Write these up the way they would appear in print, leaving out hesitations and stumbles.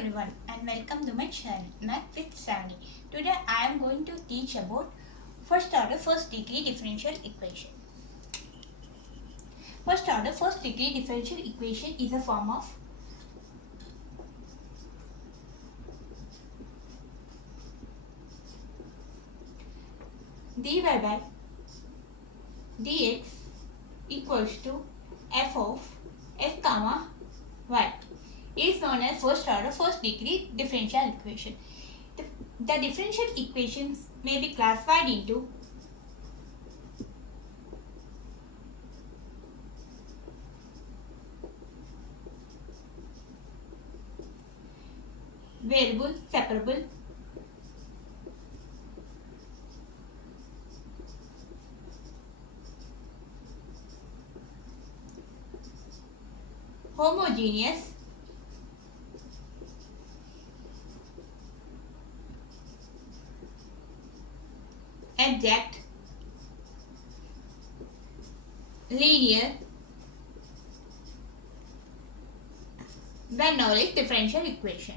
everyone and welcome to my channel Math with Sandy. Today I am going to teach about first order first degree differential equation. First order first degree differential equation is a form of dy by dx equals to f of x comma y is known as first order first degree differential equation. The differential equations may be classified into variable separable, homogeneous, exact, linear, when known as differential equation.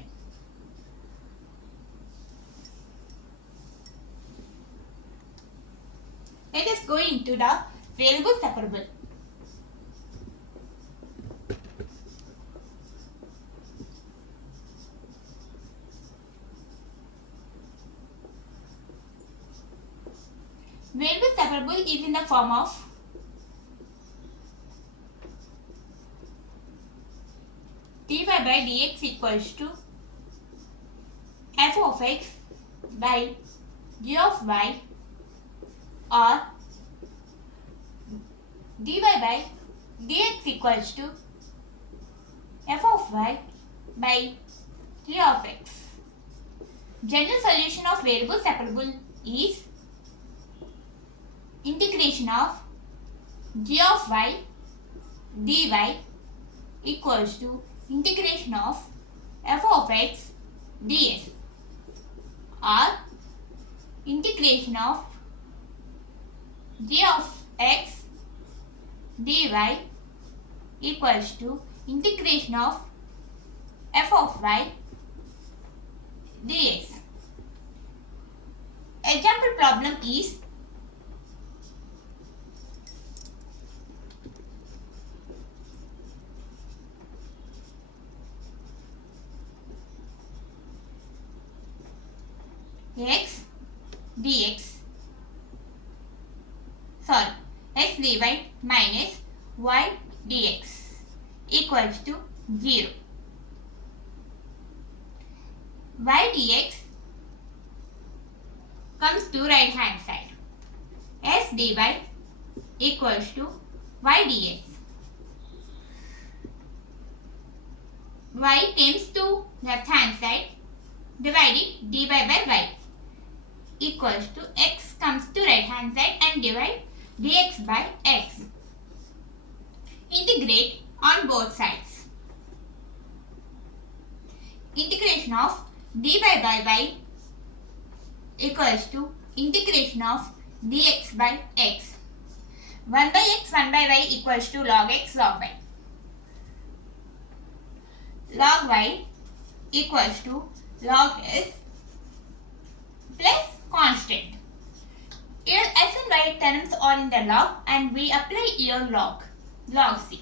Let us go into the variable separable. Variable separable is in the form of dy by dx equals to f of x by g of y, or dy by dx equals to f of y by g of x. General solution of variable separable is integration of g of y dy equals to integration of f of x ds, or integration of g of x dy equals to integration of f of y ds. Example problem is x dy minus y dx equals to 0. Y dx comes to right hand side. S dy equals to y ds. Y comes to left hand side, divided dy by y equals to x comes to right hand side and divide dx by x. Integrate on both sides. Integration of dy by y equals to integration of dx by x. 1 by x 1 by y equals to log x log y. Log y equals to log s plus constant. Here s and y terms are in the log and we apply here log c.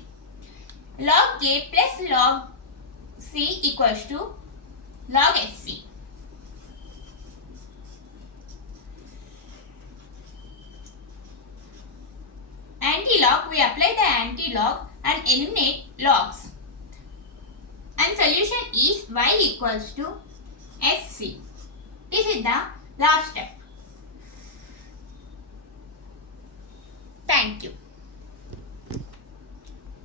Log k plus log c equals to log sc. Anti-log, we apply the anti-log and eliminate logs. And solution is y equals to sc. This is the last step. Thank you.